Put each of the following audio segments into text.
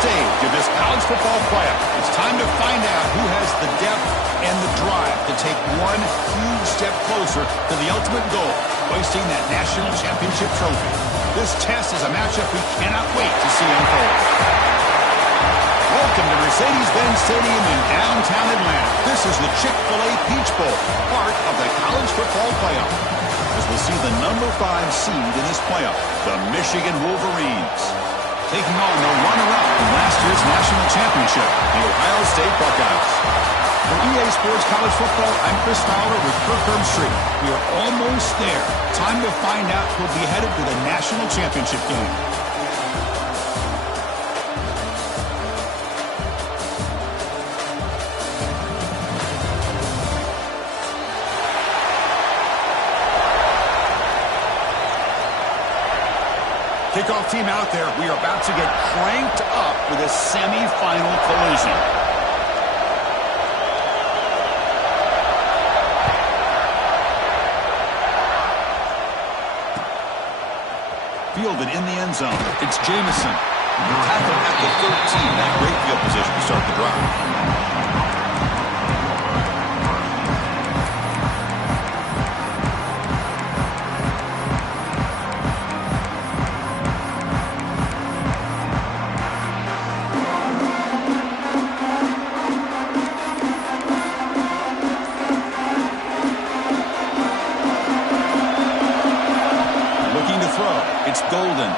stage of this college football playoff. It's time to find out who has the depth and the drive to take one huge step closer to the ultimate goal, hoisting that national championship trophy. This test is a matchup we cannot wait to see unfold. Welcome to Mercedes-Benz Stadium in downtown Atlanta. This is the Cfl Peach Bowl, part of the college football playoff. As we'll see the number 5 seed in this playoff, the Michigan Wolverines, taking on the runner-up in last year's national championship, the Ohio State Buckeyes. For EA Sports College Football, I'm Chris Fowler with Kirk Herbstreit. We are almost there. Time to find out who'll be headed to the national championship game. Kickoff team out there. We are about to get cranked up with a semi-final collision. Fielded in the end zone. It's Jamison. Tackled at the 13. That great field position to start the drive. It's Golden.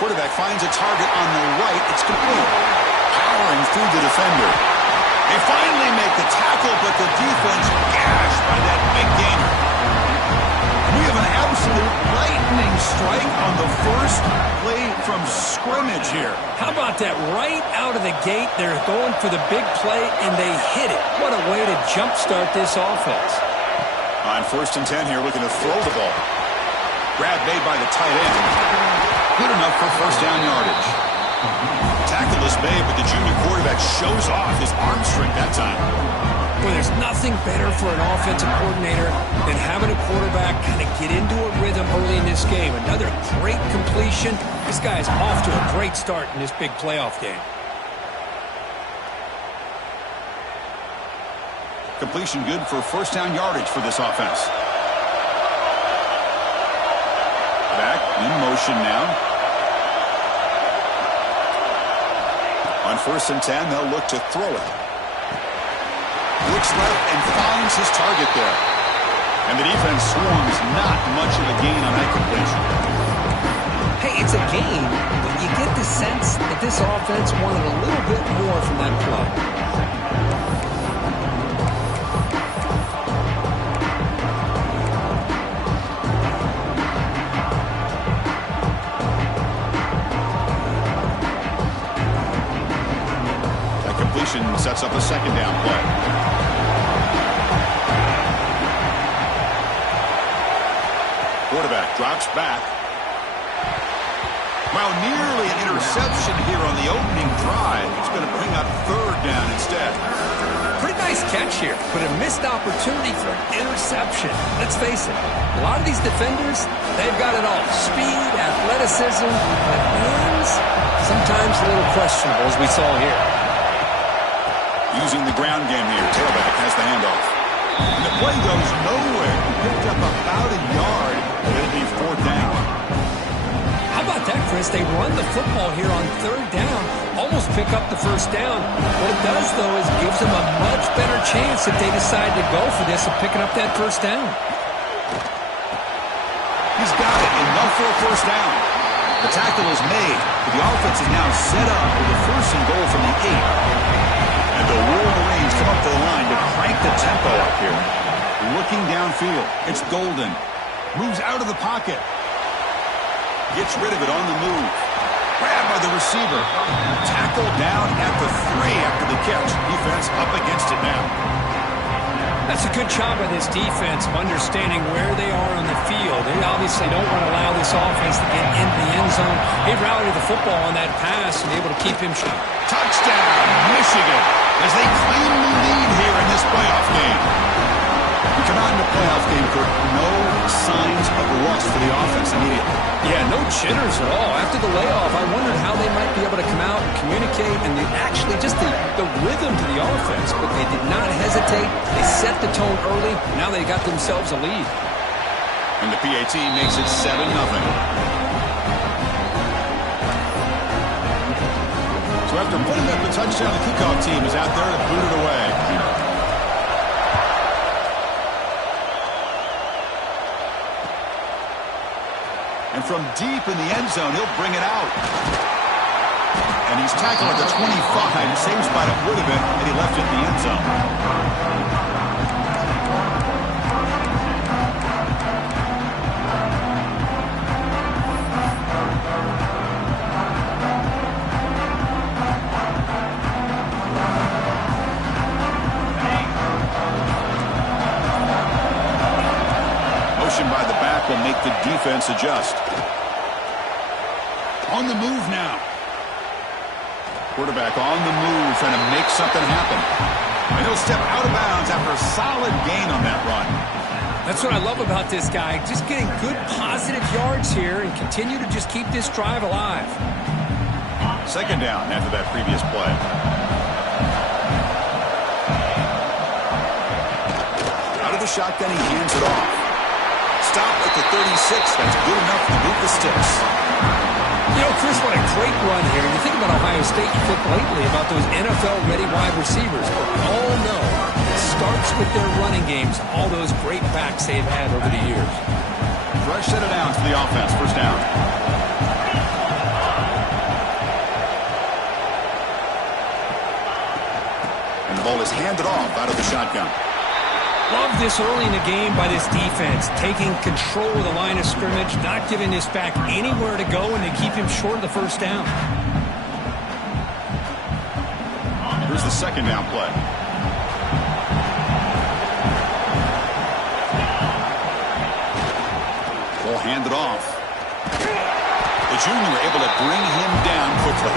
Quarterback finds a target on the right. It's complete. Powering through the defender. They finally make the tackle, but the defense gashed by that big gainer. We have an absolute lightning strike on the first play from scrimmage here. How about that? Right out of the gate, they're going for the big play, and they hit it. What a way to jumpstart this offense. On 1st and 10 here, looking to throw the ball. Grab made by the tight end. Good enough for first down yardage. Tackle is made, but the junior quarterback shows off his arm strength that time. Well, there's nothing better for an offensive coordinator than having a quarterback kind of get into a rhythm early in this game. Another great completion. This guy's off to a great start in this big playoff game. Completion good for first down yardage for this offense. Back in motion now. On 1st and 10, they'll look to throw it. Looks left and finds his target there. And the defense swarms, not much of a gain on that completion. Hey, it's a gain, but you get the sense that this offense wanted a little bit more from that play. Sets up a second down play. Quarterback drops back. Well, nearly an interception here on the opening drive. It's going to bring up 3rd down instead. Pretty nice catch here, but a missed opportunity for an interception. Let's face it, a lot of these defenders, they've got it all. Speed, athleticism, but hands, sometimes a little questionable, as we saw here. Using the ground game here. Tailback has the handoff. And the play goes nowhere. Picked up about a yard, but it'll be 4th down. How about that, Chris? They run the football here on 3rd down, almost pick up the first down. What it does, though, is gives them a much better chance if they decide to go for this of picking up that first down. He's got it. Enough for a first down. The tackle is made, but the offense is now set up with a 1st and goal from the 8. And the Wolverines come up to the line to crank the tempo up here. Looking downfield. It's Golden. Moves out of the pocket. Gets rid of it on the move. Grabbed by the receiver. Tackled down at the 3 after the catch. Defense up against it now. That's a good job by this defense of understanding where they are on the field. They obviously don't want to allow this offense to get into the end zone. They rallied the football on that pass and able to keep him shut. Touchdown, Michigan, as they claim the lead here in this playoff game. We come out in the playoff game, Kirk. No signs of rust for the offense immediately. Yeah, no jitters at all. after the layoff, I wondered how they might be able to come out and communicate and actually just the rhythm to the offense. But they did not hesitate. They set the tone early. Now they got themselves a lead. And the PAT makes it 7-0. So after putting up the touchdown, the kickoff team is out there to boot it away. And from deep in the end zone, he'll bring it out. And he's tackled at the 25, same spot it would have been, and he left it in the end zone. By the back will make the defense adjust. On the move now. Quarterback on the move, trying to make something happen. And he'll step out of bounds after a solid gain on that run. That's what I love about this guy. Just getting good positive yards here and continue to just keep this drive alive. Second down after that previous play. Out of the shotgun, he hands it off. Stop at the 36. That's good enough to move the sticks. You know, Chris, what a great run here. You think about Ohio State, you think lately about those NFL-ready wide receivers. But we all know it starts with their running games, all those great backs they've had over the years. Fresh set of downs for the offense. First down. And the ball is handed off out of the shotgun. Love this early in the game by this defense, taking control of the line of scrimmage, not giving this back anywhere to go, and they keep him short of the first down. Here's the second down play. Ball handed off. The junior able to bring him down quickly.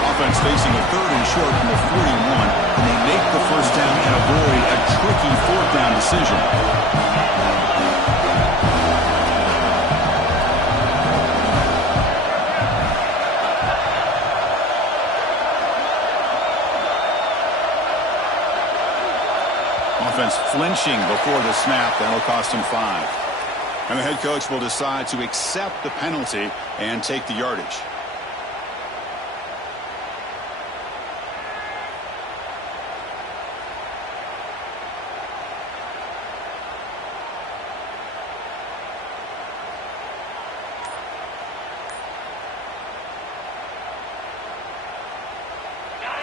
Offense facing a third and short from the 41, and they make the first down and avoid a tricky fourth down decision. Offense flinching before the snap. That'll cost him 5. And the head coach will decide to accept the penalty and take the yardage.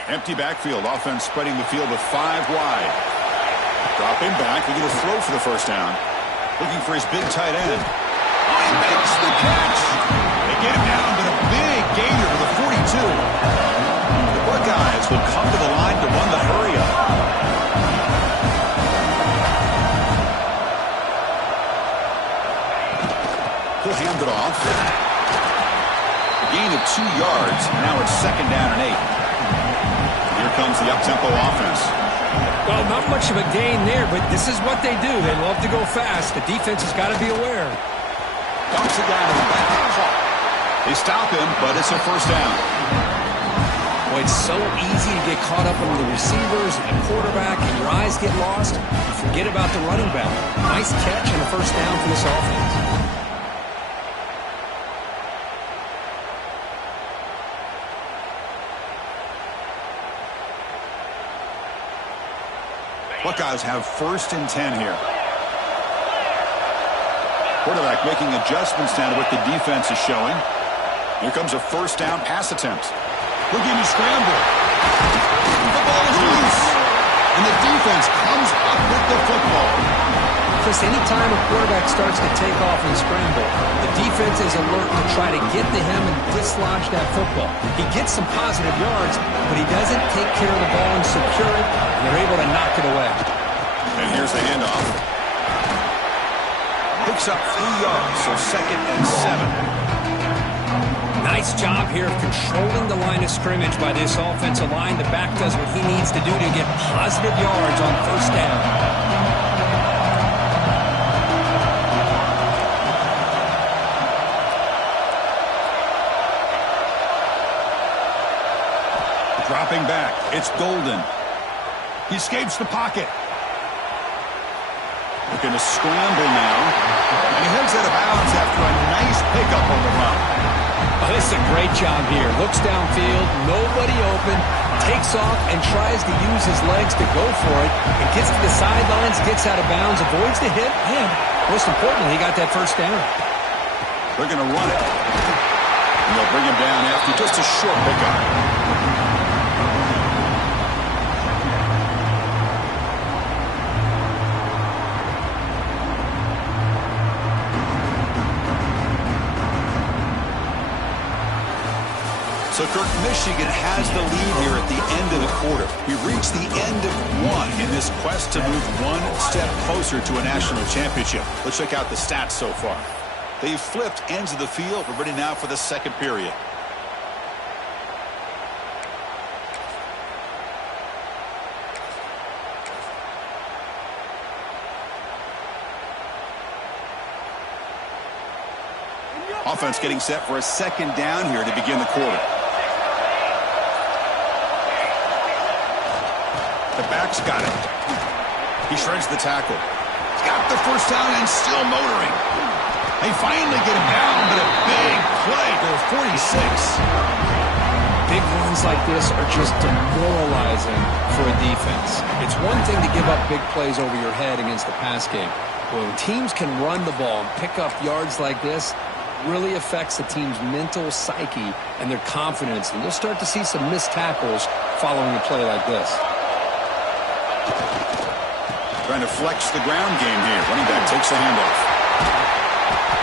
Empty backfield. Offense spreading the field with 5 wide. Dropping back. They get a throw for the first down. Looking for his big tight end. Oh, he makes the catch. They get him down, but a big gainer to the 42. The Buckeyes will come to the line to run the hurry-up. He'll hand it off. A gain of 2 yards. Now it's second down and 8. Here comes the up-tempo offense. Well, not much of a gain there, but this is what they do. They love to go fast. The defense has got to be aware. Dumps it down to the back. They stop him, but it's a first down. Boy, it's so easy to get caught up on the receivers and the quarterback, and your eyes get lost. You forget about the running back. Nice catch and a first down for this offense. Buckeyes have first and 10 here. Quarterback making adjustments down to what the defense is showing. Here comes a first down pass attempt. Looking to scramble. The ball is loose. And the defense comes up with the football. Chris, anytime a quarterback starts to take off and scramble, the defense is alert to try to get to him and dislodge that football. He gets some positive yards, but he doesn't take care of the ball and secure it, and they're able to knock it away. And here's the handoff. Picks up 3 yards, so second and 7. Nice job here of controlling the line of scrimmage by this offensive line. The back does what he needs to do to get positive yards on first down. It's Golden. He escapes the pocket. Looking to scramble now. And he heads out of bounds after a nice pickup on the run. Oh, this is a great job here. Looks downfield, nobody open, takes off and tries to use his legs to go for it, and gets to the sidelines, gets out of bounds, avoids the hit, and most importantly, he got that first down. They're going to run it. And they'll bring him down after just a short pickup. So, Kirk, Michigan has the lead here at the end of the quarter. We've reached the end of one in this quest to move one step closer to a national championship. Let's check out the stats so far. They've flipped ends of the field. We're ready now for the second period. Offense getting set for a second down here to begin the quarter. The back's got it. He shreds the tackle. He's got the first down and still motoring. They finally get him down, but a big play for 46. Big runs like this are just demoralizing for a defense. It's one thing to give up big plays over your head against the pass game. When teams can run the ball and pick up yards like this, really affects the team's mental psyche and their confidence. And you'll start to see some missed tackles following a play like this. Trying to flex the ground game here. Running back takes the handoff.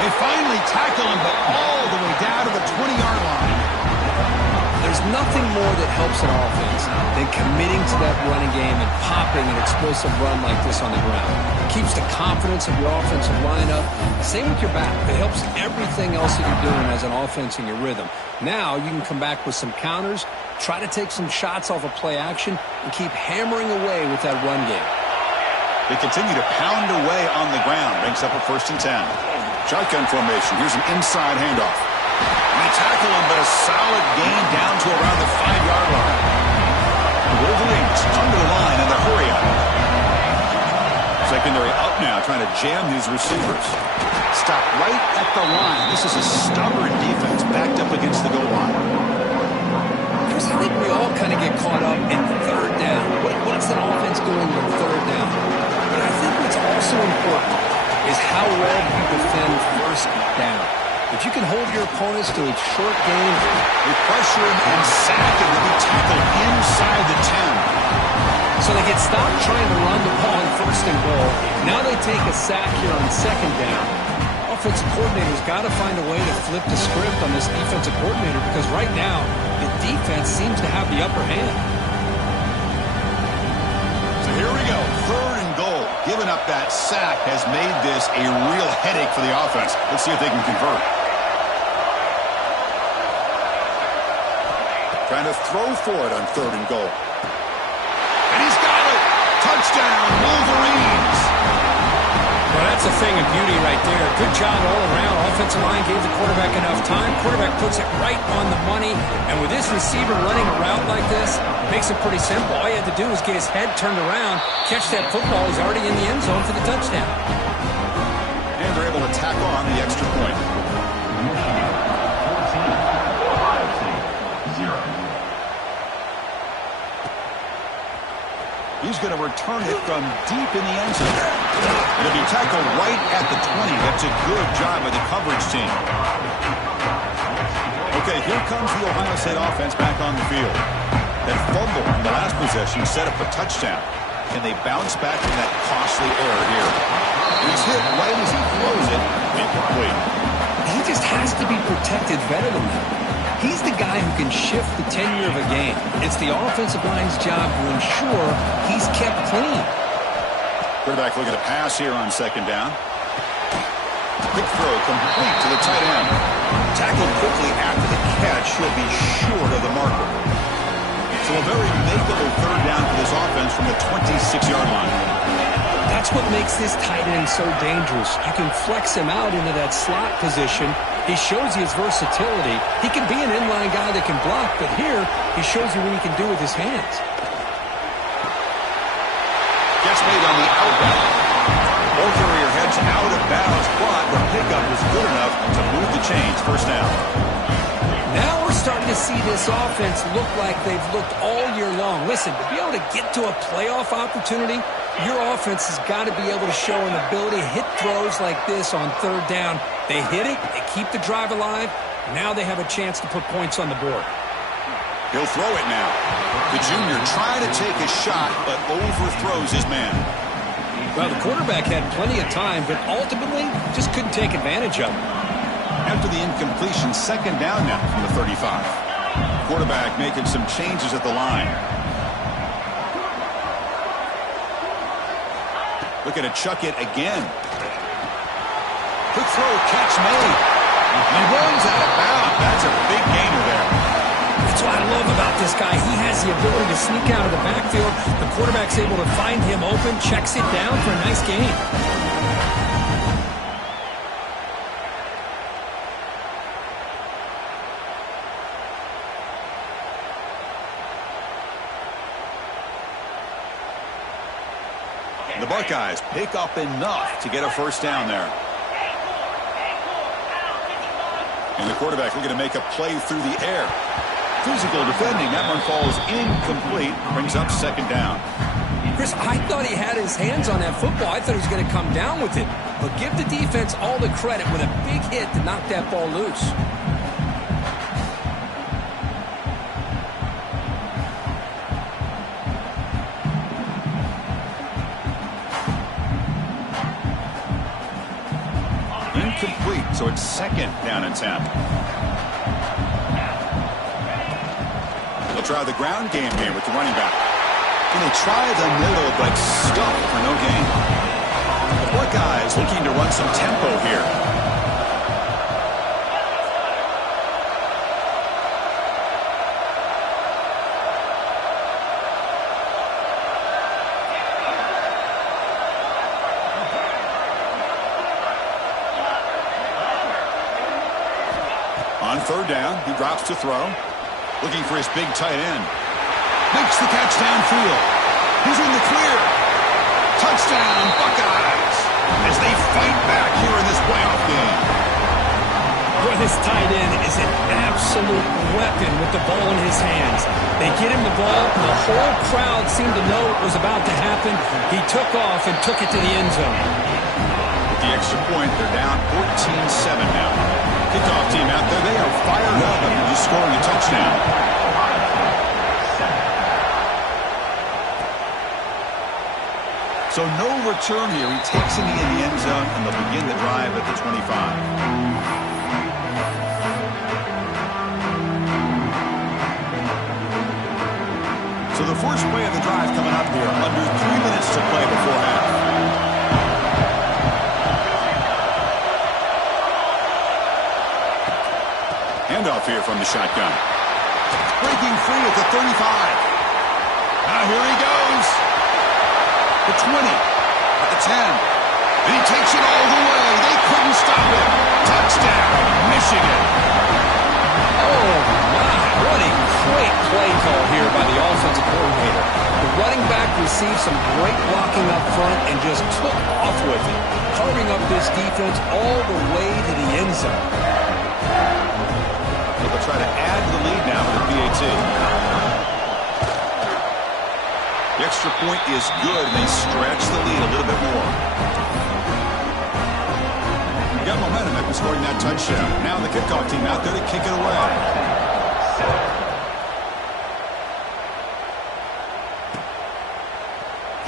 They finally tackle him, but all the way down to the 20-yard line. There's nothing more that helps an offense than committing to that running game and popping an explosive run like this on the ground. It keeps the confidence of your offensive lineup. Same with your back. It helps everything else that you're doing as an offense in your rhythm. Now you can come back with some counters, try to take some shots off of play action, and keep hammering away with that run game. They continue to pound away on the ground. Brings up a 1st and 10. Shotgun formation. Here's an inside handoff. They tackle him, but a solid gain down to around the 5-yard line. The Wolverines come to the line in the hurry up. Secondary up now, trying to jam these receivers. Stop right at the line. This is a stubborn defense backed up against the goal line. I think we all kind of get caught up in third down. What's an offense doing on third down? But I think what's also important is how well you defend first down. If you can hold your opponents to a short gain, they pressure him and sack him, and be tackled inside the 10. So they get stopped trying to run the ball on 1st and goal. Now they take a sack here on 2nd down. Offensive coordinator's got to find a way to flip the script on this defensive coordinator, because right now the defense seems to have the upper hand. So here we go, 3rd and goal. Giving up that sack has made this a real headache for the offense. Let's see if they can convert. Trying to throw for it on 3rd and goal. And he's got it! Touchdown, Wolverines! Well, that's a thing of beauty right there. Good job all around. Offensive line gave the quarterback enough time. Quarterback puts it right on the money. And with this receiver running a route like this, it makes it pretty simple. All you had to do was get his head turned around, catch that football. He's already in the end zone for the touchdown. And they're able to tack on the extra point. He's going to return it from deep in the end zone. And it'll be tackled right at the 20. That's a good job by the coverage team. Okay, here comes the Ohio State offense back on the field. That fumble in the last possession set up a touchdown. Can they bounce back from that costly error here? He's hit right as he throws it. Incomplete. He just has to be protected better than that. He's the guy who can shift the tenure of a game. It's the offensive line's job to ensure he's kept clean. Quarterback looking to pass here on 2nd down. Quick throw complete to the tight end. Tackled quickly after the catch. He'll be short of the marker. So a very makeable 3rd down for this offense from the 26-yard line. That's what makes this tight end so dangerous. You can flex him out into that slot position. He shows you his versatility. He can be an inline guy that can block, but here he shows you what he can do with his hands. on the out route. Ball carrier heads out of bounds, but the pickup was good enough to move the chains. First down. Now we're starting to see this offense look like they've looked all year long. Listen, to be able to get to a playoff opportunity, your offense has got to be able to show an ability to hit throws like this on third down. They hit it, they keep the drive alive. Now they have a chance to put points on the board. He'll throw it now. The junior trying to take a shot, but overthrows his man. Well, the quarterback had plenty of time, but ultimately just couldn't take advantage of it. After the incompletion, second down now from the 35. Quarterback making some changes at the line. Looking to chuck it again. Quick throw, catch made. He runs out of bounds. That's a big gainer there. That's what I love about this guy. He has the ability to sneak out of the backfield. The quarterback's able to find him open, checks it down for a nice gain. The Buckeyes pick up enough to get a first down there. And the quarterback looking to make a play through the air. Physical defending. That one falls incomplete. Brings up second down. Chris, I thought he had his hands on that football. I thought he was going to come down with it. But give the defense all the credit with a big hit to knock that ball loose. Incomplete, so it's second down and 10. They'll try the ground game here with the running back. And they try the middle, but stuck for no gain. The Buckeyes looking to run some tempo here. On third down, he drops to throw. Looking for his big tight end. Makes the catch downfield. He's in the clear. Touchdown, Buckeyes, as they fight back here in this playoff game. Boy, this tight end is an absolute weapon with the ball in his hands. They get him the ball. The whole crowd seemed to know it was about to happen. He took off and took it to the end zone. With the extra point, they're down 14-7 now. Kickoff team out there, they are fired up after just scoring a touchdown. So no return here. He takes it in the end zone, and they'll begin the drive at the 25. So the first play of the drive coming up here, under 3 minutes to play before half. Handoff here from the shotgun. Breaking free at the 35. Now here he goes. The 20. At the 10. And he takes it all the way. They couldn't stop him. Touchdown, Michigan. Oh, my. What a great play call here by the offensive coordinator. The running back received some great blocking up front and just took off with it, carving up this defense all the way to the end zone. They'll try to add the lead now with the PAT. The extra point is good, and they stretch the lead a little bit more. They got momentum after scoring that touchdown. Now the kickoff team out there to kick it away.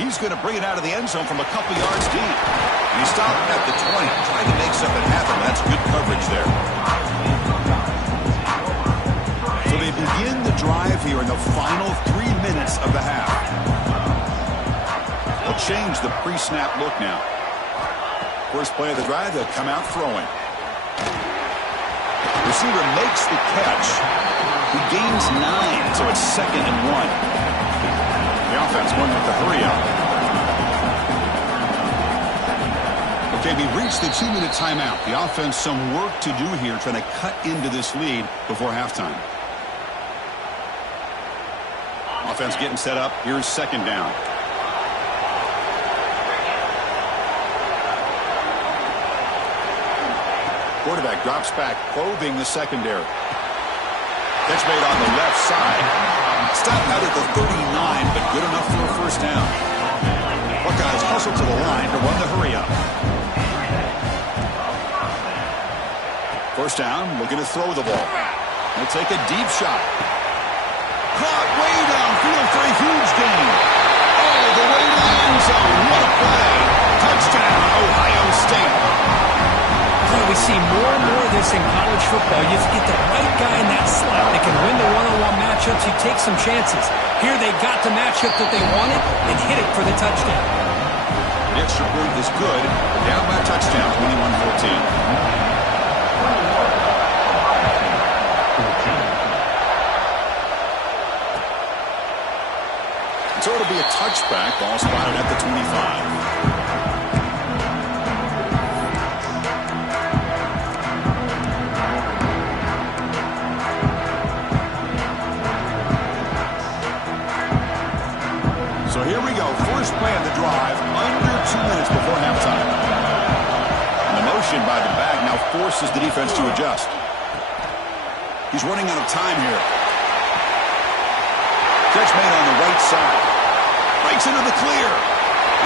He's going to bring it out of the end zone from a couple yards deep. And he stopped at the 20, trying to make something happen. That's good coverage there. So they begin the drive here in the final 3 minutes of the half. They'll change the pre-snap look now. First play of the drive, they'll come out throwing. Receiver makes the catch. He gains 9, so it's 2nd and 1. The offense going with the hurry up. Okay, we reached the 2-minute timeout. The offense some work to do here, trying to cut into this lead before halftime. Offense getting set up. Here's second down. quarterback drops back, probing the secondary. Catch made on the left side. Stopped out at the 39, but good enough for a first down. Buckeyes hustle to the line to run the hurry up. First down, looking to throw the ball. They'll take a deep shot. Caught way downfield for a huge gain. All the way to the end zone. What a play. Touchdown, Ohio State. We see more and more of this in college football. You get the right guy in that slot that can win the one-on-one matchups. You take some chances. Here they got the matchup that they wanted and hit it for the touchdown. The extra point is good. Down by a touchdown, 21-14. So it'll be a touchback. Ball spotted at the 25. So here we go. First play of the drive, under 2 minutes before halftime. And the motion by the back now forces the defense to adjust. He's running out of time here. Catch made on the right side. Breaks into the clear.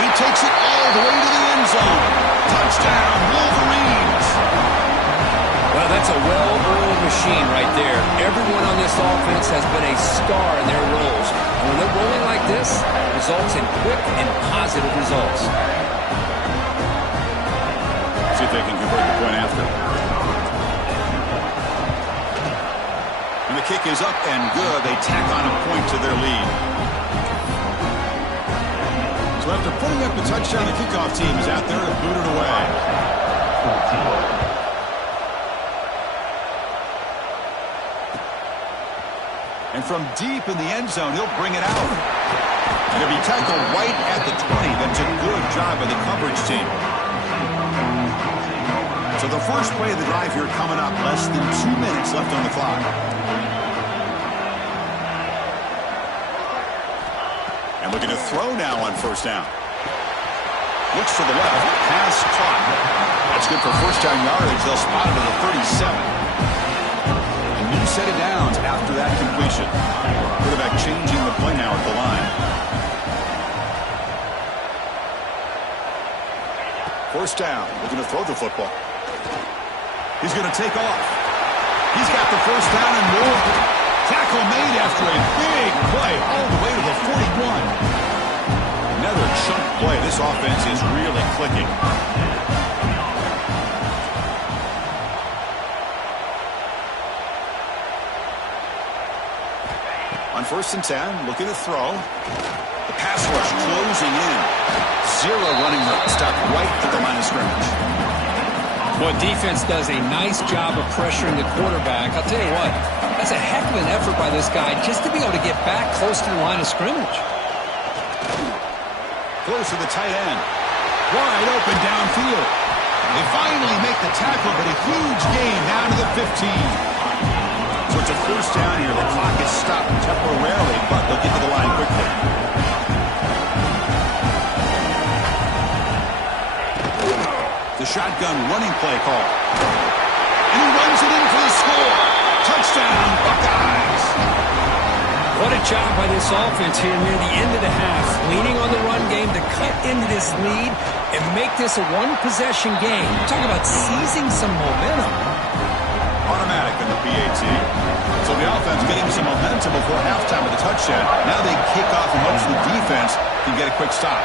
He takes it all the way to the end zone. Touchdown, Wolverines. Well, that's a well-oiled machine right there. Everyone on this offense has been a star in their roles. And when they're rolling like this, it results in quick and positive results. See if they can convert the point after. And the kick is up and good. They tack on a point to their lead. So after putting up the touchdown, the kickoff team is out there to boot it away. And from deep in the end zone, he'll bring it out. And he'll be tackled right at the 20. That's a good job by the coverage team. So the first play of the drive here coming up. Less than 2 minutes left on the clock. And looking to throw now on first down. Looks to the left. Pass caught. That's good for first down yardage. They'll spot it at the 37. New set of downs after that completion. Quarterback changing the play now at the line. First down. Looking to throw the football. He's going to take off. He's got the first down and more. Tackle made after a big play all the way to the 41. Another chunk play. This offense is really clicking. On 1st and 10, looking to throw. The pass rush closing in. Zero running room. Stopped right at the line of scrimmage. Well, defense does a nice job of pressuring the quarterback. I'll tell you what, that's a heck of an effort by this guy just to be able to get back close to the line of scrimmage. Close to the tight end. Wide open downfield. They finally make the tackle, but a huge gain down to the 15. So it's a first down here. The clock is stopped temporarily, but they'll get to the line quickly. The shotgun running play call. And he runs it in for the score. Touchdown, Buckeyes. What a job by this offense here near the end of the half. Leaning on the run game to cut into this lead and make this a one-possession game. Talk about seizing some momentum. Automatic in the PAT. So the offense getting some momentum before halftime with the touchdown. Now they kick off and hopes the defense can get a quick stop.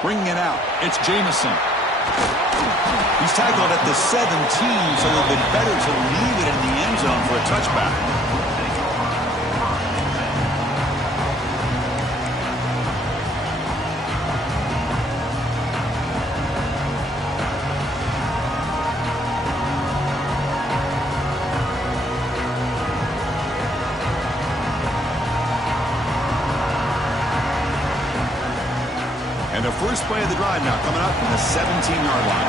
Bringing it out, it's Jamison. He's tackled at the 17, so it'll be better to leave it in the end zone for a touchback. And the first play of the drive now coming up from the 17-yard line.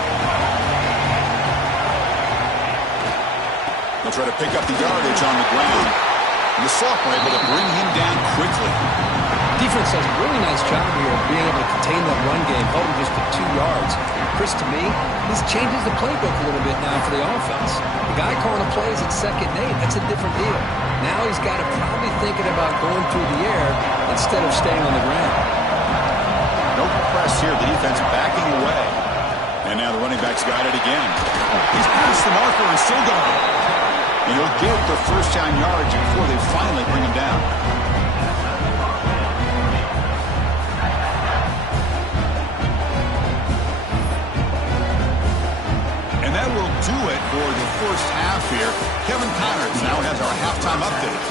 They'll try to pick up the yardage on the ground. And the sophomore able to bring him down quickly. Defense does a really nice job here of being able to contain that run game, held him just to 2 yards. Chris, to me, this changes the playbook a little bit now for the offense. The guy calling the plays at 2nd and 8, that's a different deal. Now he's got to probably thinking about going through the air instead of staying on the ground. No press here. The defense backing away. And now the running back's got it again. He's past the marker and still going. And he'll get the first down yards before they finally bring him down. And that will do it for the first half here. Kevin Connors now has our halftime update.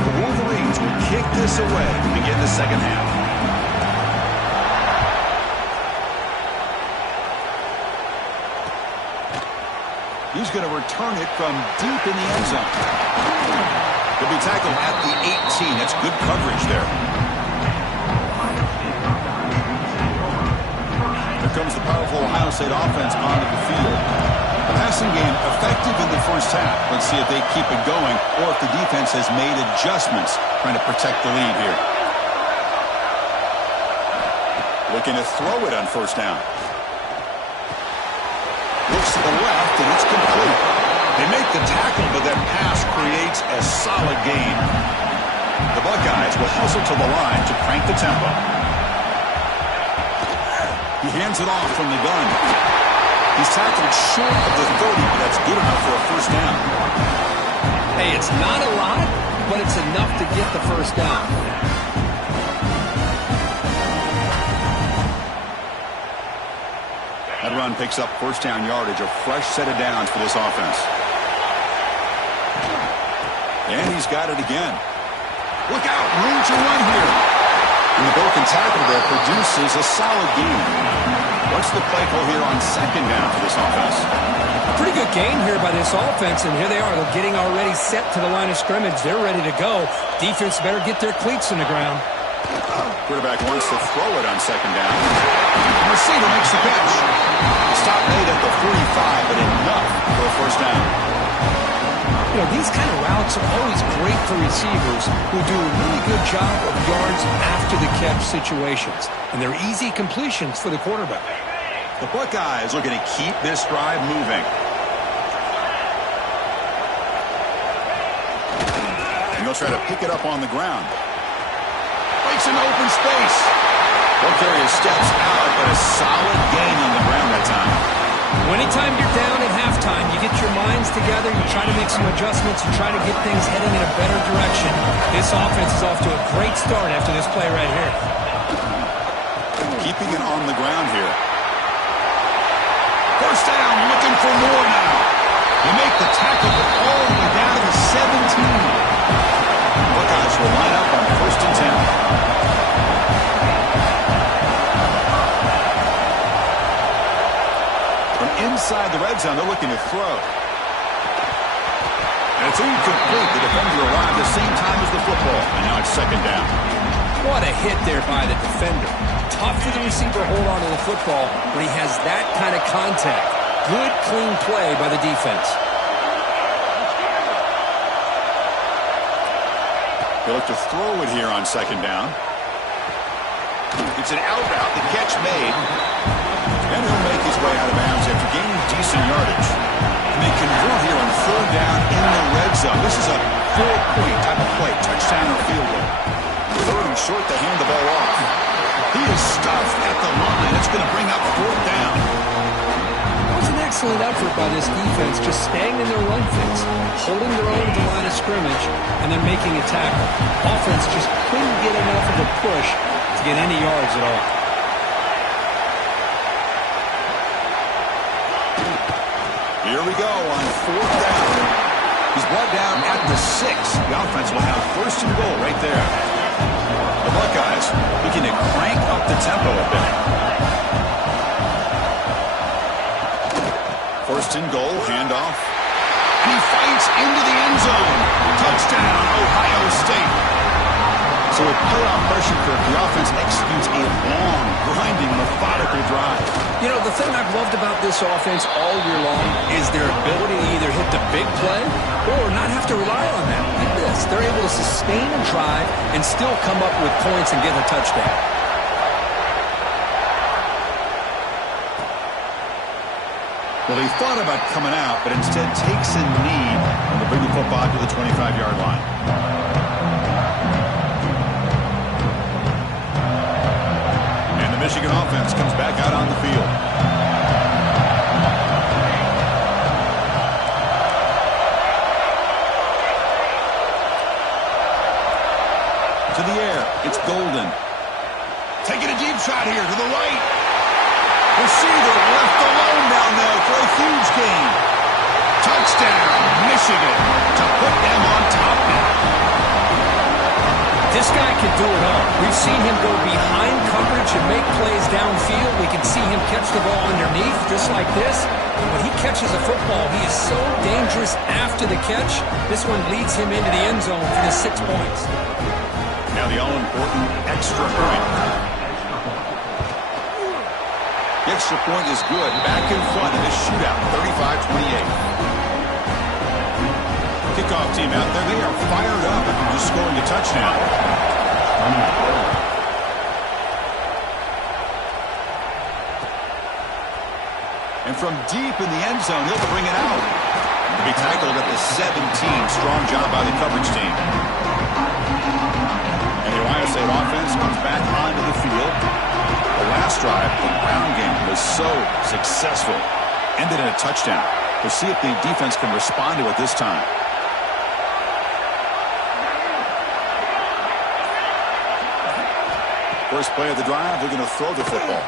The Wolverines will kick this away to begin the second half. He's going to return it from deep in the end zone. He'll be tackled at the 18. That's good coverage there. Here comes the powerful Ohio State offense onto the field. The passing game effective in the first half. Let's see if they keep it going or if the defense has made adjustments trying to protect the lead here. Looking to throw it on first down. Looks to the left, and it's complete. They make the tackle, but that pass creates a solid gain. The Buckeyes will hustle to the line to crank the tempo. He hands it off from the gun. He's tackled short of the 30, but that's good enough for a first down. Hey, it's not a lot, but it's enough to get the first down. That run picks up first down yardage, a fresh set of downs for this offense. And he's got it again. Look out, room to run here. And the broken tackle there produces a solid gain. What's the play call here on second down for this offense? A pretty good gain here by this offense, and here they are. They're getting already set to the line of scrimmage. They're ready to go. Defense better get their cleats in the ground. Quarterback wants to throw it on second down. The receiver makes the catch. Stop made at the 45, but enough for a first down. You know, these kind of routes are always great for receivers who do a really good job of yards after the catch situations. And they're easy completions for the quarterback. The Buckeyes looking to keep this drive moving. And they'll try to pick it up on the ground. Breaks into open space. They'll carry his steps out, but a solid gain on the ground that time. Anytime you're down at halftime, you get your minds together, you try to make some adjustments, you try to get things heading in a better direction. This offense is off to a great start after this play right here. Keeping it on the ground here. First down, looking for more now. They make the tackle, but all the way down to the 17. Buckeyes will line up on first and 10. From inside the red zone, they're looking to throw. And it's incomplete. The defender arrived at the same time as the football. And now it's second down. What a hit there by the defender. Tough for the receiver to hold on to the football when he has that kind of contact. Good, clean play by the defense. They look to throw it here on second down. It's an out route. The catch made. And he'll make his way out of bounds after gaining decent yardage. And they convert here on third down in the red zone. This is a 4-point type of play, touchdown or field goal. Third and short, they hand the ball off. He is stuffed at the line. It's going to bring up fourth down. That was an excellent effort by this defense, just staying in their run fix, holding their own at the line of scrimmage, and then making a tackle. Offense just couldn't get enough of a push to get any yards at all. Here we go on fourth down. He's brought down at the 6. The offense will have first and goal right there. The Buckeyes looking to crank up the tempo a bit. First and goal, handoff. And he fights into the end zone. Touchdown, Ohio State. So with playoff pressure for the offense executes a long, grinding, methodical drive. You know, the thing I've loved about this offense all year long is their ability to either hit the big play or not have to rely on that. Like this, they're able to sustain a drive and still come up with points and get a touchdown. Well, he thought about coming out, but instead takes a knee and will bring the football to the 25-yard line. And the Michigan offense comes back out on the field. To the air, it's Golden. Taking a deep shot here to the right. Receiver left alone down there for a huge gain. Touchdown, Michigan, to put them on top now. This guy can do it all. We've seen him go behind coverage and make plays downfield. We can see him catch the ball underneath, just like this. When he catches a football, he is so dangerous after the catch. This one leads him into the end zone for the 6 points. Now the all-important extra point. The extra point is good. Back in front in the shootout, 35-28. Kickoff team out there. They are fired up after just scoring a touchdown. And from deep in the end zone, they'll bring it out. To be tackled at the 17. Strong job by the coverage team. And the Ohio State offense comes back onto the field. The last drive, the ground game, was so successful. Ended in a touchdown. We'll see if the defense can respond to it this time. First play of the drive, they're going to throw the football.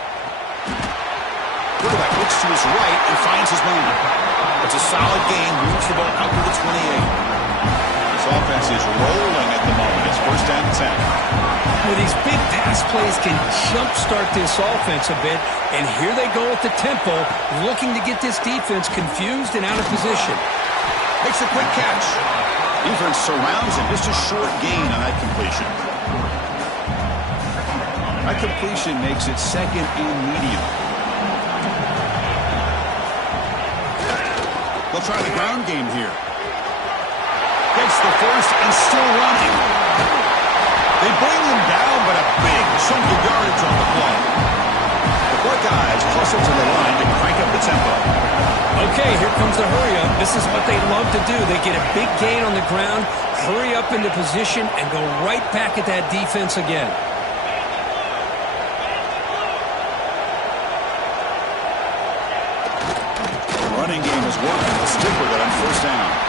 Quarterback looks to his right and finds his man. It's a solid gain, moves the ball out to the 28. This offense is rolling at the moment. It's first down and 10. Well, these big pass plays can jumpstart this offense a bit, and here they go at the tempo, looking to get this defense confused and out of position. Makes a quick catch. Defense surrounds him. Just a short gain on that completion. That completion makes it second and medium. They'll try the ground game here. Gets the first and still running. They bring him down, but a big chunk of yardage on the play. The Buckeyes hustle to the line to crank up the tempo. Okay, here comes the hurry-up. This is what they love to do. They get a big gain on the ground, hurry up into position, and go right back at that defense again. The running game is working. Let's stick with it on first down.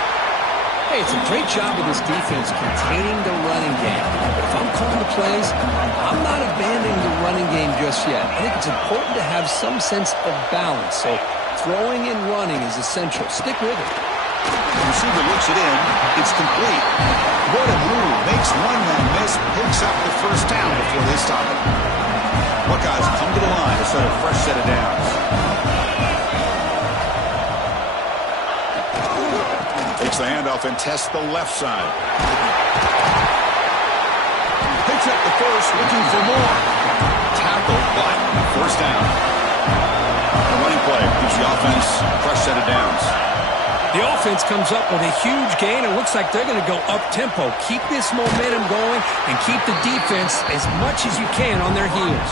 Hey, it's a great job of this defense containing the running game. But if I'm calling the plays, I'm not abandoning the running game just yet. I think it's important to have some sense of balance. So throwing and running is essential. Stick with it. The receiver looks it in. It's complete. What a move. Makes one man miss. Picks up the first down before they stop it. Buckeyes come to the line to start a fresh set of downs. Takes the handoff and tests the left side. Picks up the first, looking for more. Tackle, but first down. The running play gives the offense a fresh set of downs. The offense comes up with a huge gain. It looks like they're going to go up-tempo. Keep this momentum going and keep the defense as much as you can on their heels.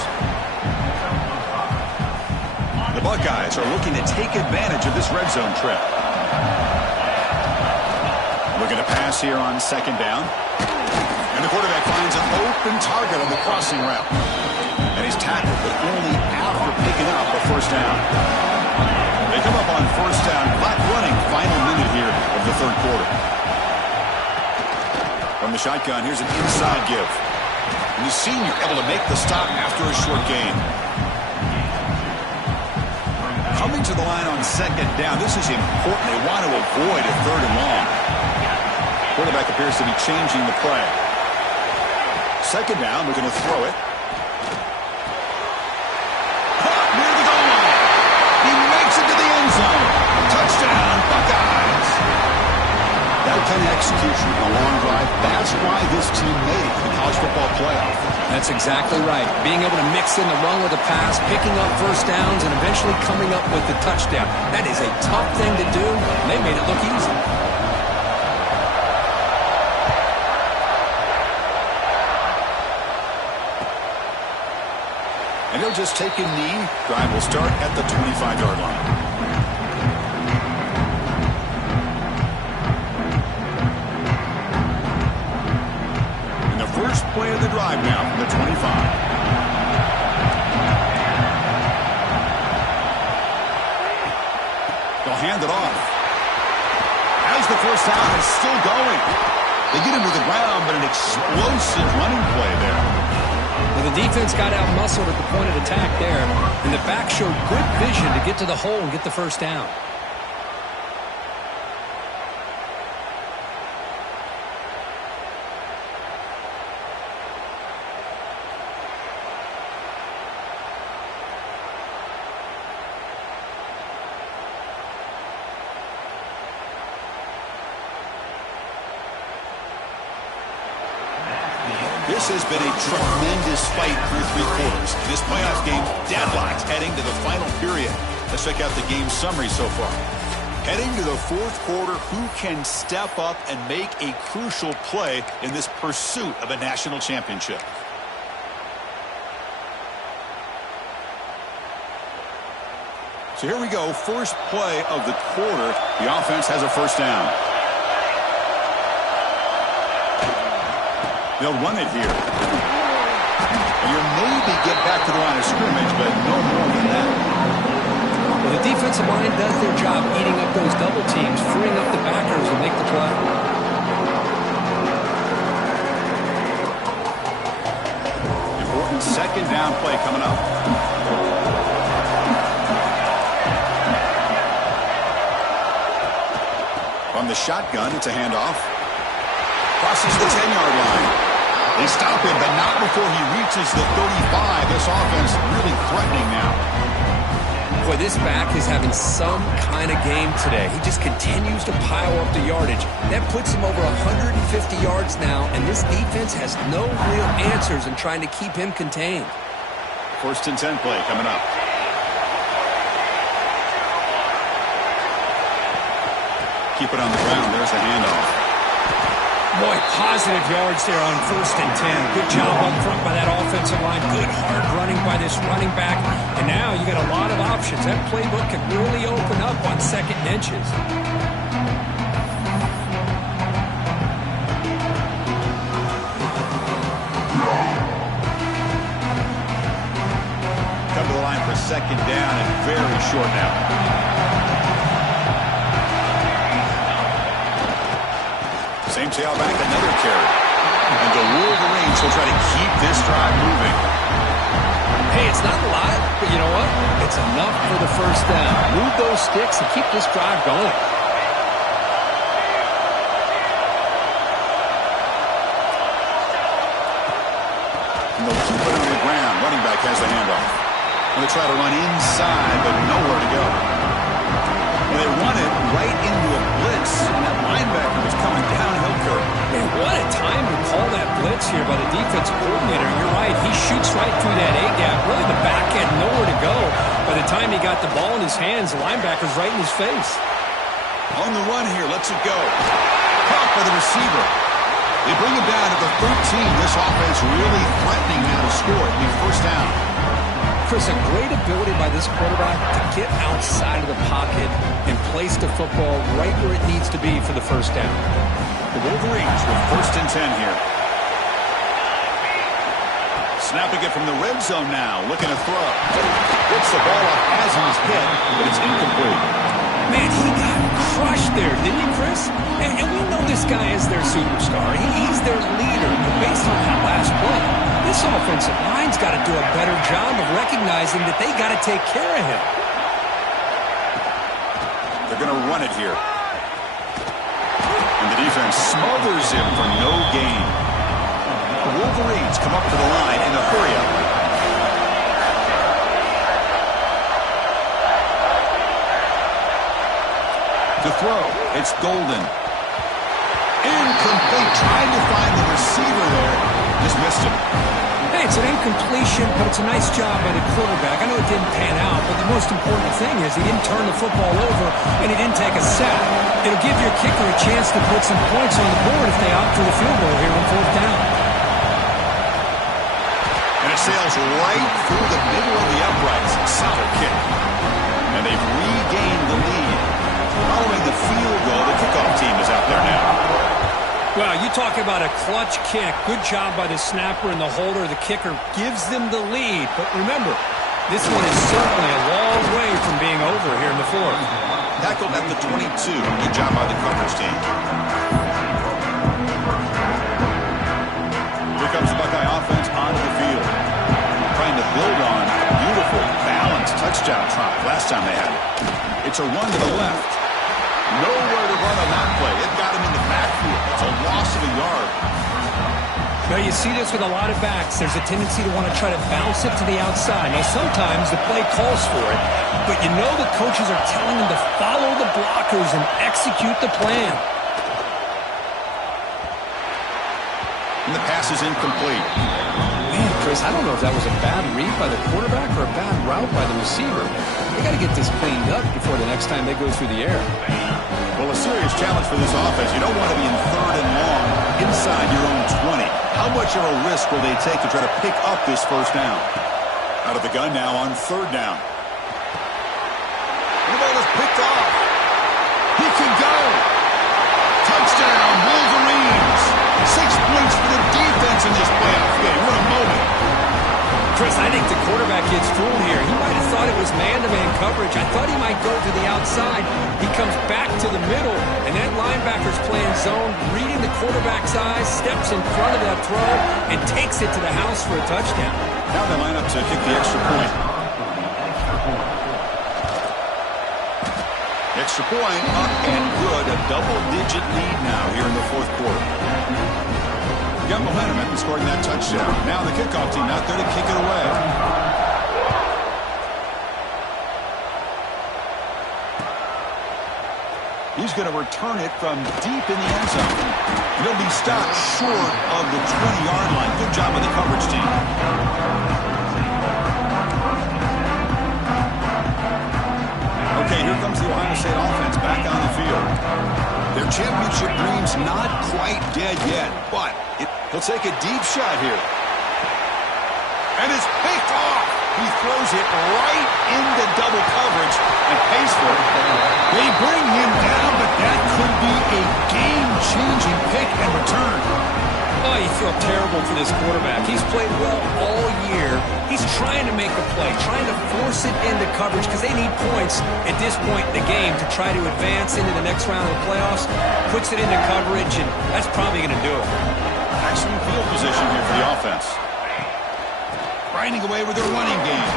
The Buckeyes are looking to take advantage of this red zone trip. Looking to pass here on second down. And the quarterback finds an open target on the crossing route. And he's tackled, but only after picking up a first down. They come up on first down, clock running, final minute here of the third quarter. From the shotgun, here's an inside give. And the senior able to make the stop after a short gain. Coming to the line on second down, this is important. They want to avoid a third and long. Quarterback appears to be changing the play. Second down, we're going to throw it. Caught near the goal line. He makes it to the end zone. Touchdown, Buckeyes. That kind of execution on a long drive. That's why this team made it to the college football playoff. That's exactly right. Being able to mix in the run with a pass, picking up first downs, and eventually coming up with the touchdown. That is a tough thing to do. They made it look easy. And he'll just take a knee. Drive will start at the 25-yard line. First play of the drive now from the 25. They'll hand it off. As the first down is still going. They get into the ground, but an explosive running play there. Well, the defense got out-muscled at the point of attack there, and the back showed good vision to get to the hole and get the first down. This has been a tremendous fight through three quarters. This playoff game deadlocked heading to the final period. Let's check out the game summary so far. Heading to the fourth quarter, who can step up and make a crucial play in this pursuit of a national championship? So here we go, first play of the quarter. The offense has a first down. They'll run it here. And you'll maybe get back to the line of scrimmage, but no more than that. Well, the defensive line does their job eating up those double teams, freeing up the backers to make the play. Important second down play coming up. From the shotgun, it's a handoff. Crosses the 10-yard line. They stop him, but not before he reaches the 35. This offense really threatening now. Boy, this back is having some kind of game today. He just continues to pile up the yardage. That puts him over 150 yards now, and this defense has no real answers in trying to keep him contained. First and 10 play coming up. Keep it on the ground. There's the handoff. Boy, positive yards there on first and 10. Good job up front by that offensive line. Good hard running by this running back. And now you got a lot of options. That playbook can really open up on second and inches. Come to the line for second down and very short now. Same tailback, another carry. And the Wolverines will try to keep this drive moving. Hey, it's not a lot, but you know what? It's enough for the first down. Move those sticks and keep this drive going. And they'll keep it on the ground. Running back has the handoff. And they try to run inside, but nowhere to go. And they run it right into a blitz, and that linebacker was coming downhill curve. Man, what a time to call that blitz here by the defensive coordinator. You're right, he shoots right through that A-gap. Really, the back had nowhere to go. By the time he got the ball in his hands, the linebacker's right in his face. On the run here, lets it go. Caught by the receiver. They bring him down to the 13. This offense really threatening now to score. It'll be first down. Chris, a great ability by this quarterback to get outside of the pocket and place the football right where it needs to be for the first down. The Wolverines with first and 10 here. Snapping it from the red zone now, looking to throw. Gets the ball off as he's hit, but it's incomplete. Man, he got crushed there, didn't he, Chris? And we know this guy is their superstar. He's their leader, but based on that last play, this offensive line's got to do a better job of recognizing that they got to take care of him. They're going to run it here. And the defense smothers him for no gain. The Wolverines come up to the line in a hurry-up. To throw, it's Golden. Incomplete. Trying to find the receiver there. Just missed him. Hey, it's an incompletion, but it's a nice job by the quarterback. I know it didn't pan out, but the most important thing is he didn't turn the football over and he didn't take a sack. It'll give your kicker a chance to put some points on the board if they opt for the field goal here on 4th down. And it sails right through the middle of the uprights. Solid kick. And they've regained the lead. Following the field goal, the kickoff team is out there now. Well, you talk about a clutch kick. Good job by the snapper and the holder. The kicker gives them the lead. But remember, this one is certainly a long way from being over here in the 4th. Tackled at the 22. Good job by the coverage team. Here comes the Buckeye offense onto the field. Trying to build on a beautiful, balanced touchdown try last time they had it. It's a run to the left. Nowhere to run on that play. It got him in the backfield. It's a loss of a yard. Now, you see this with a lot of backs. There's a tendency to want to try to bounce it to the outside. Now, sometimes the play calls for it, but you know the coaches are telling them to follow the blockers and execute the plan. And the pass is incomplete. Man, Chris, I don't know if that was a bad read by the quarterback or a bad route by the receiver. They got to get this cleaned up before the next time they go through the air. Well, a serious challenge for this offense. You don't want to be in 3rd and long inside your own 20. How much of a risk will they take to try to pick up this 1st down? Out of the gun now on 3rd down. The ball is picked off. He can go. Touchdown, Wolverines. 6 points for the defense in this playoff game. What a moment. Chris, I think the quarterback gets fooled here. He might have thought it was man-to-man coverage. I thought he might go to the outside. He comes back to the middle, and that linebacker's playing zone, reading the quarterback's eyes, steps in front of that throw, and takes it to the house for a touchdown. Now they line up to kick the extra point. Extra point up and good. A double-digit lead now here in the 4th quarter. Got momentum after scoring that touchdown. Now the kickoff team out there to kick it away. He's going to return it from deep in the end zone. He'll be stopped short of the 20-yard line. Good job by the coverage team. Okay, here comes the Ohio State offense back on the field. Their championship dreams not quite dead yet, but he'll take a deep shot here. And it's picked off. He throws it right into double coverage and pays for it. They bring him down, but that could be a game-changing pick and return. Oh, you feel terrible for this quarterback. He's played well all year. He's trying to make a play, trying to force it into coverage because they need points at this point in the game to try to advance into the next round of the playoffs. Puts it into coverage, and that's probably going to do it. Excellent field position here for the offense. Grinding away with their running game.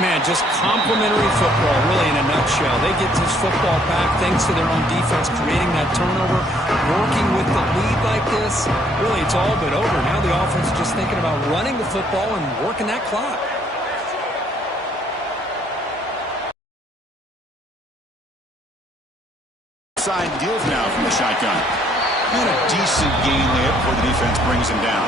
Man, just complimentary football, really, in a nutshell. They get this football back thanks to their own defense, creating that turnover, working with the lead like this. Really, it's all but over. Now the offense is just thinking about running the football and working that clock. Side deals now from the shotgun. And a decent gain there before the defense brings him down.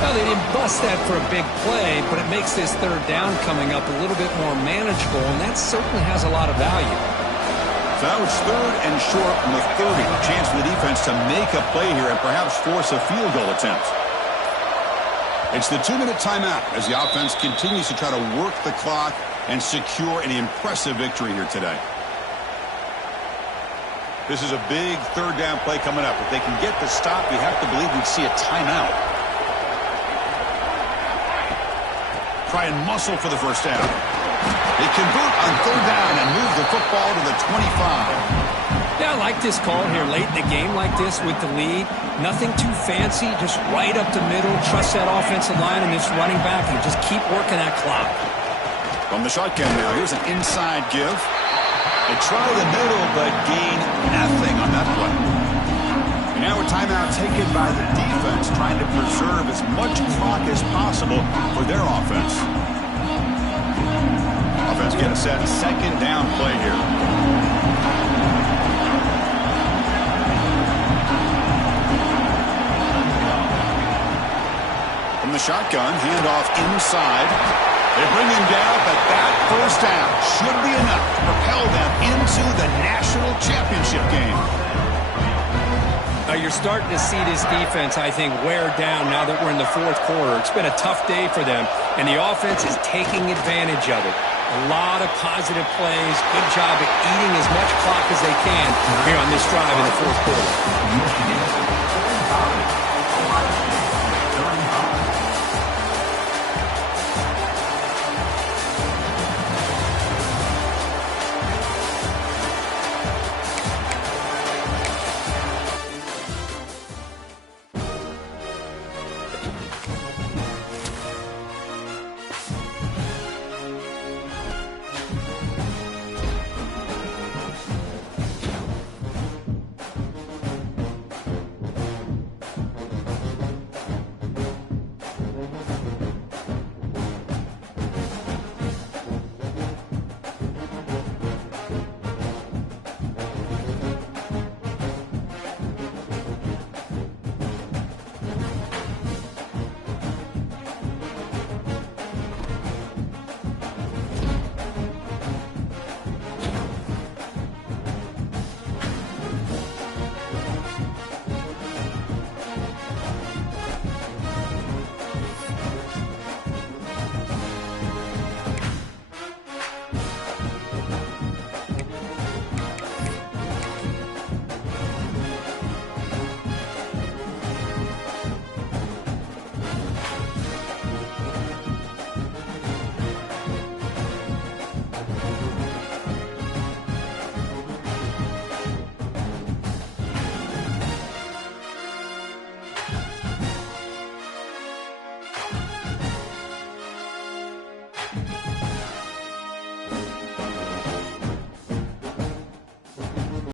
Well, they didn't bust that for a big play, but it makes this 3rd down coming up a little bit more manageable, and that certainly has a lot of value. So now it's 3rd and short from the 30. Chance for the defense to make a play here and perhaps force a field goal attempt. It's the 2-minute timeout as the offense continues to try to work the clock and secure an impressive victory here today. This is a big 3rd down play coming up. If they can get the stop, we have to believe we'd see a timeout. Try and muscle for the 1st down. They convert on 3rd down and move the football to the 25. Yeah, I like this call here late in the game like this with the lead. Nothing too fancy, just right up the middle. Trust that offensive line and this running back and just keep working that clock. From the shotgun now, here's an inside give. They try the middle, but gain nothing on that play. And now a timeout taken by the defense, trying to preserve as much clock as possible for their offense. Offense get a set 2nd down play here. shotgun, handoff inside. They bring him down, but that first down should be enough to propel them into the national championship game. You're starting to see this defense, I think, wear down now that we're in the fourth quarter. It's been a tough day for them, and the offense is taking advantage of it. A lot of positive plays. Good job at eating as much clock as they can here on this drive in the fourth quarter.